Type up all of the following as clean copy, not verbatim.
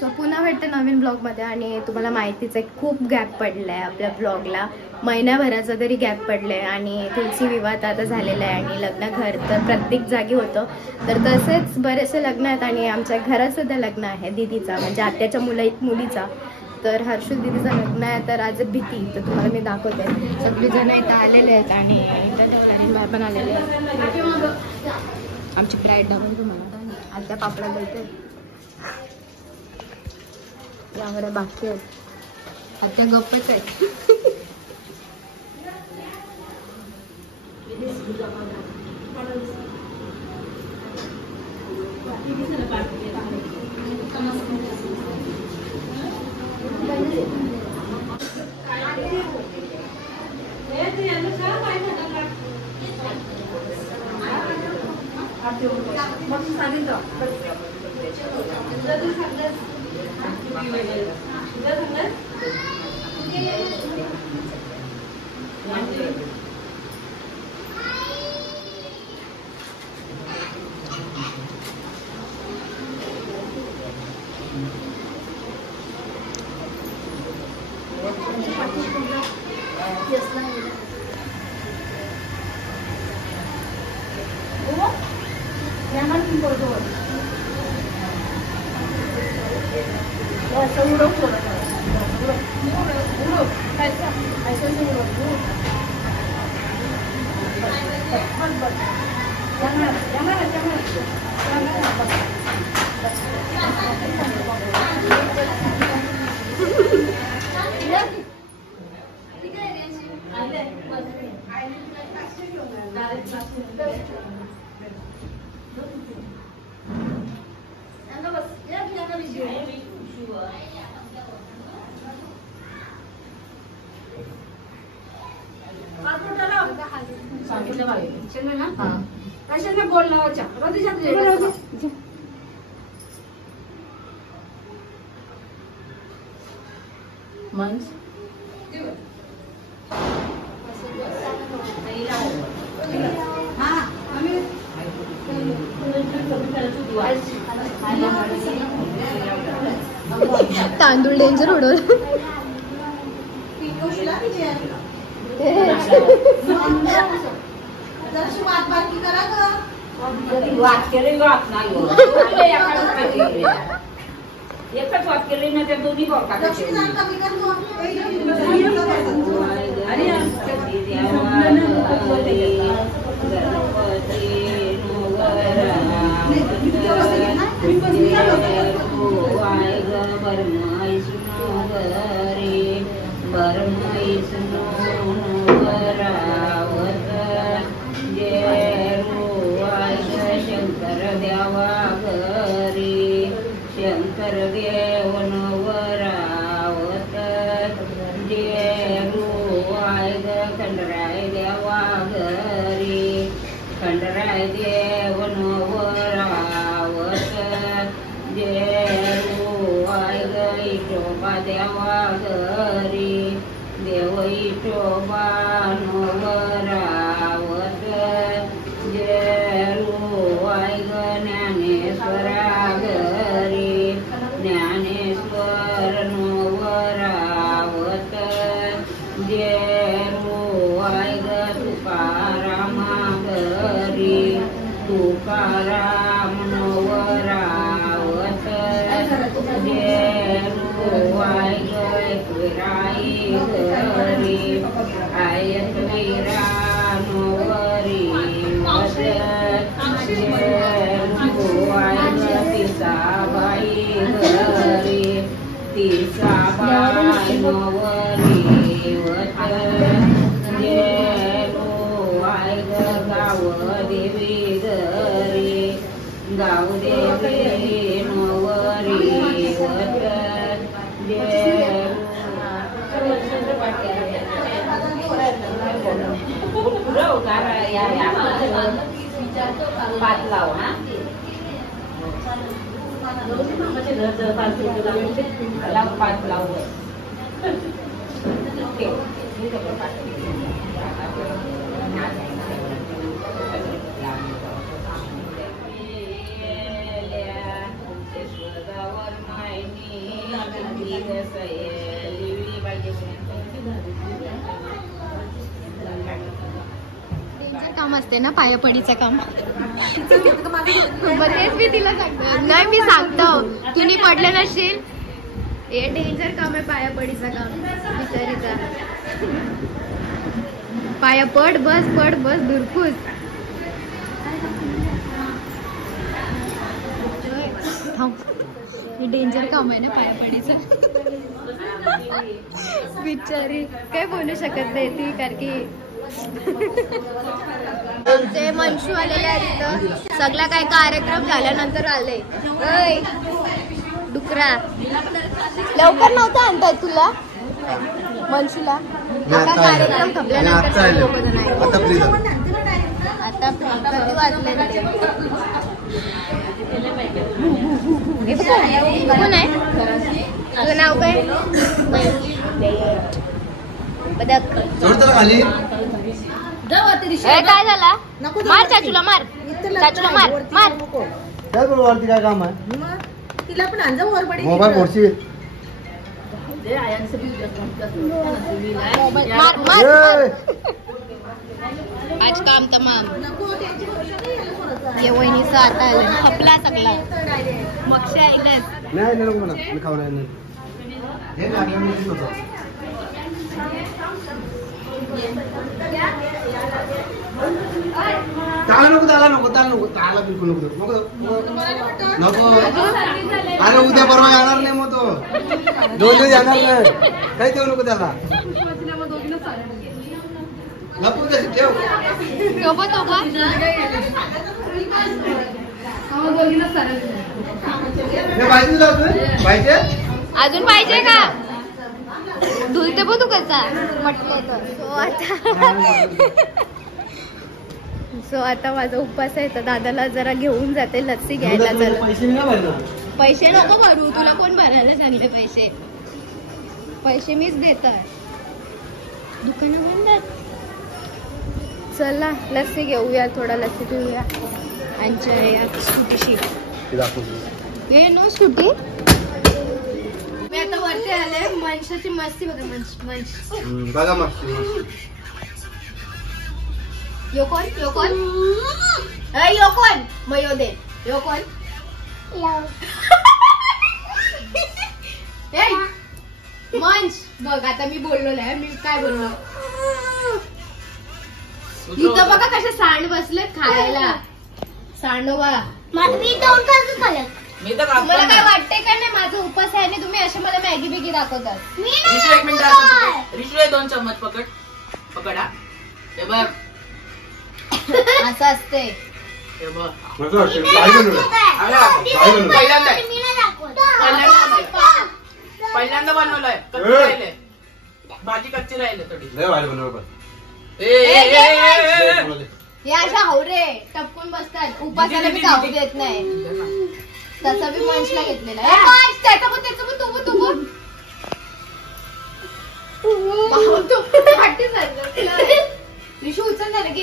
So पुन्हा भेटते नवीन ब्लॉगमध्ये. आणि तुम्हाला माहितीच आहे खूप गॅप पडला आहे आपल्या ब्लॉगला, महिन्याभराचा तरी गॅप पडला आहे. आणि तुलसी विवाह आता झालेला आहे आणि लग्न घर तर प्रत्येक जागी होतं. तर तसेच बरेचसे लग्न आहेत आणि आमच्या घरात सुद्धा लग्न आहे दीदीचा, म्हणजे आत्याच्या मुलीचा. तर हर्षल दीदीचं लग्न आहे. तर आज भीती तर तुम्हाला मी दाखवते. सगळी जण इथं आलेले आहेत आणि बाय पण आलेले आहेत. आमची ब्राईड दाखवून तुम्हाला आत्या पापडा बोलते. यावर बाकी आहेत, आत्या गप्पच आहेत. तांदूळ डेंजर उडवलं. एकच वाद केले ना त्या दोन्ही शंकर देवा घरी शंकर देव नवरावत जेरूवाय खंडराय देवा घरी खंडराय देव नवरावत जेरूवाय इटोबा देवा घरी देव इटोबा नवरावत जेरूवाय ज्ञानेश्वरा घरी ज्ञानेश्वर नवरावत जेरूवाय तुकारामा घरी तुकाराम नवरावत जेरूवाय एकविराई घरी एकविरा नवरी तिसाबाई घरी तिसाबाई नवरी जेरूवाय गाव देवी घरी गाव देवी नवरी पाच लाव ना पाच लाव काम असते ना पायापडीचं काम. तेच मी तिला सांगतो. नाही मी सांगतो तुम्ही पडले नसशील. हे डेंजर काम आहे पायापडीचं काम बिचारीचा. पाया पड बस दुरखूस. हे डेंजर काम आहे ना पायापडीचं. बिचारी काय बोलू शकत नाही ती कारण की ते मनशू आलेले आहे तिथं. सगळा काय कार्यक्रम झाल्यानंतर आले. डुकरा लवकर नव्हता आणताय तुला मनशूला. आता कार्यक्रम खपल्यानंतर लोक जण आता कधी वाजले कोण आहे तुझं नाव काय. बदक काय झाला. मार चाचूला मार चाचूला मार मार. काय काम आहे तिला पण आणजा मोबाईल मोडशी. मार मार. आज काम तमाम. ये वहिनीचं आता आलं खपला सगळा मग आईलच नाही नको म्हणा मी खाऊ नाही. त्याला नको त्याला बिलकुल नको अरे उद्या परवा येणार नाही मग तो 2 दिवस येणार नाही. काही देऊ नको त्याला. ठेव अजून पाहिजे का. धुलते बघ तू कसा म्हटलं तर. सो आता माझा उपवास आहे तर दादाला जरा घेऊन जाते लस्सी घ्यायला. पैसे नको भरू. तुला कोण भरायला सांगते पैसे. पैसे मीच देत आहे. दुकान बंद. चला लस्सी घेऊया थोडा लस्सी पिऊया. आणि स्कूटीशी ये नो स्कूटी. मी आता वरती आले. मनशाची मस्ती बघा. मंच बघा मस्ती. यो कोण यो कोण मग यो दे. यो कोण मंच बघ. आता मी बोललो नाही. मी काय बोललो. इथं बघा कसे सांड बसले खायला. सांडोबा मला काय वाटतंय का नाही माझा उपास आहे आणि तुम्ही असे मला मॅगी बिगी दाखवतात. रिशू 1 मिनिट. रिशू 2 चम्मच पकडा. हे बघ असं असते. हे बघ पहिल्यांदा बनवलंय. कच्ची राहिले भाजी कच्ची राहिले थोडी. हे अशा हवरे टपकून बसतात. उपासाला मी खाऊ देत नाही. तसं बी मंचला घेतलेला विशू उचल झालं की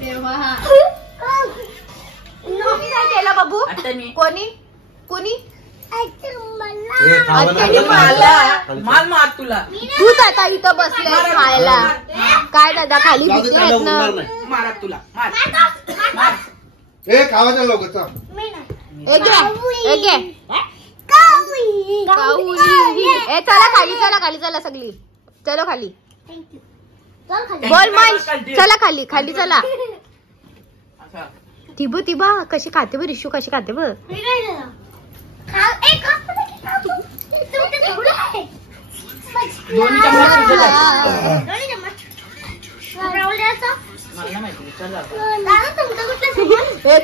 देवा. काय केला बाबू. कोणी कोणी माल मार तुला. तूच आता इथं बसले खायला. काय दादा खाली भीती आहेत ना. मारा तुला मार. खावायचं लवकर. चला खाली चला सगळी. चलो खाली बोल मंच. चला खाली चला. तिबा कशी खाते ब. रिशू कशी खाते ब.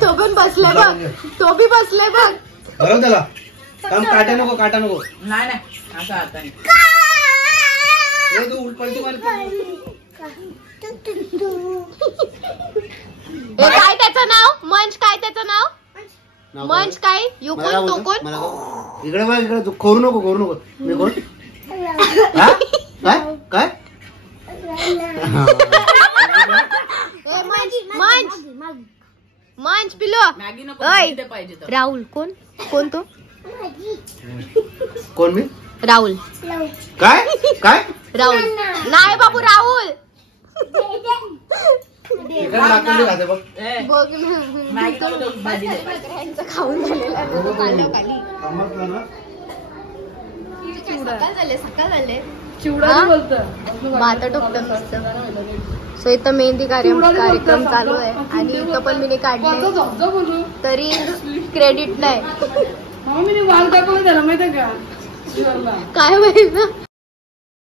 तो पण बसले बघ. तो बी बसले बघ. बरोबर त्याला काटा नको. नाही असं आता तू उलपलटी मार. काय त्याचं नाव मंच. काय त्याचं नाव मंच. काय यू कोण तो कोण. इकडे बघ इकडे. तू करू नको मी कोण. काय मंच पिलो. मॅगी नको पाहिजे. राहुल कोण तो. कोण मी राहुल काय काय राहुल नाही बाबू राहुल एखादं लाकडी खाते बघ. बघ ना खाऊन झालेला समजलं ना? सकाळ झाले माता टोकत नुसतं. सो इथं मेहंदी कार्यक्रम चालू आहे आणि इथं पण मी काढले तरी क्रेडिट नाही काय माहित ना.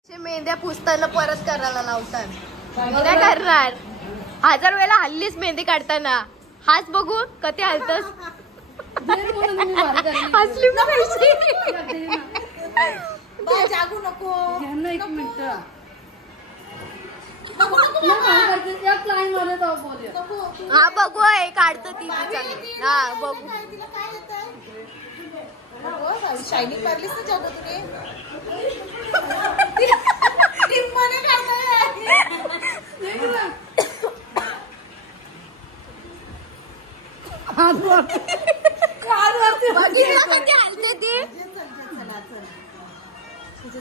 मेहंद्या पुसताना परत करायला लावतात. मी नाही करणार. 1000 वेळेला हल्लीच मेहंदी काढताना हाच बघू कधी हलतस हसली जागू नको. एक मिनिट हा बघू काढत ती चांगली. हा बघू शायनिंग मारलीस ना जागू तुम्ही.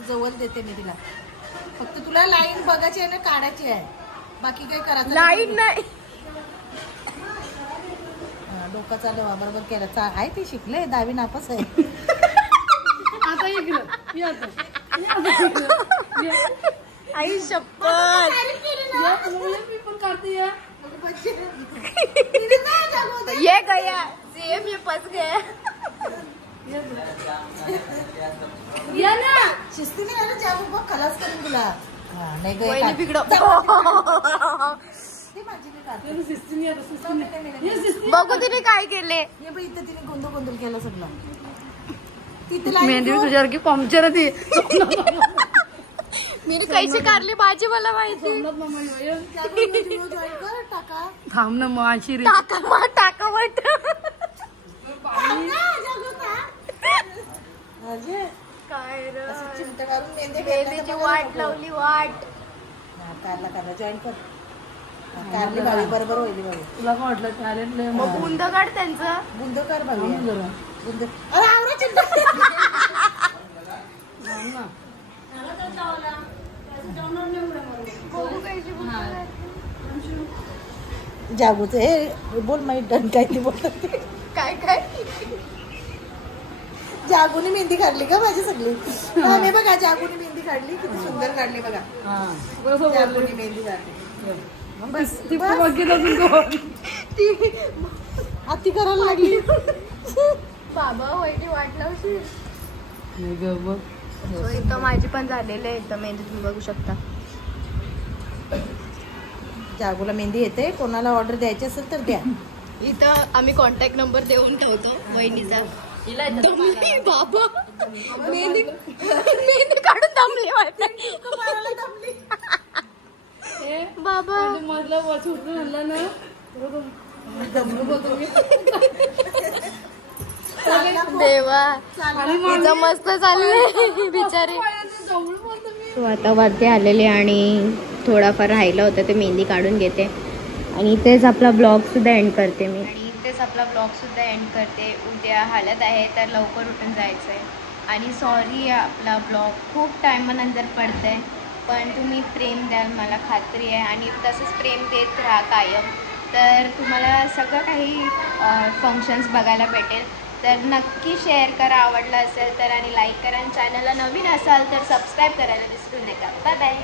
जवळ देते मी तिला. फक्त तुला लाईन बघायची आहे ना काढायची आहे. बाकी काही करायचं लाईन नाही. डोकं चालू बरोबर केलं आहे ते शिकले 10वी नापास आहे. आई शपथ ये गया जेब ये फंस गया. शिस्तीने ना जागू बघ खलास करून तुला. नाही वहिनी बिघडव. बघू तिने काय केले. इथं तिने गोंधळ केला सगळं. तिथे मेहंदी तुझ्यासारखी पंक्चर ती मी कैसे काढली माझी मला माहिती. टाका थांब ना माझी रे. टाका वाट काय चिमटा मारून मेहंदीची वाट लावली वाट. कारला जॉईन कर. कारली भावी बरोबर होईल भावी. तुला काय वाटलं टॅलेंट लय मग बुंद काढ त्यांचं. बुंद कर भावी. जरा बुंद. अरे आवरा चिमटा. जागूच हे बोल माहिती काय ते बोलत. काय काय जागूने मेहंदी काढली का माझी सगळी. हे बघा जागूने मेहंदी काढली किती सुंदर काढली बघा. जागूने मेहंदी काढली. बस आती करायला लागली. बाबा वहिनी वाट लावशी. इथं माझी पण झालेली आहे. इथं मेहंदी तुम्ही बघू शकता. जागूला मेहंदी येते. कोणाला ऑर्डर द्यायची असेल तर द्या. इथं आम्ही कॉन्टॅक्ट नंबर देऊन ठेवतो वहिनीचा. दमली बाबा. मेहंदी काढून दमली बाबा. मधला वर्ष उठून आणला ना देवा तिचं मस्त चाललंय बिचारे. तो आता वरती आलेले आणि थोडाफार राहिलं होतं ते मेहंदी काढून घेते आणि इथेच आपला ब्लॉग सुद्धा एंड करते मी. आणि इथेच आपला ब्लॉग सुद्धा एंड करते. उद्या हालत आहे तर लवकर उठून जायचं आहे. आणि सॉरी आपला ब्लॉग खूप टायमानंतर पडतंय पण तुम्ही प्रेम द्याल मला खात्री आहे आणि तसंच प्रेम देत राहा कायम. तर तुम्हाला सगळं काही फंक्शन्स बघायला भेटेल. तर नक्की शेअर करा आवडलं असेल तर आणि लाईक करा. आणि चॅनलला नवीन असाल तर सबस्क्राईब करायला विसरू नका. Bye bye.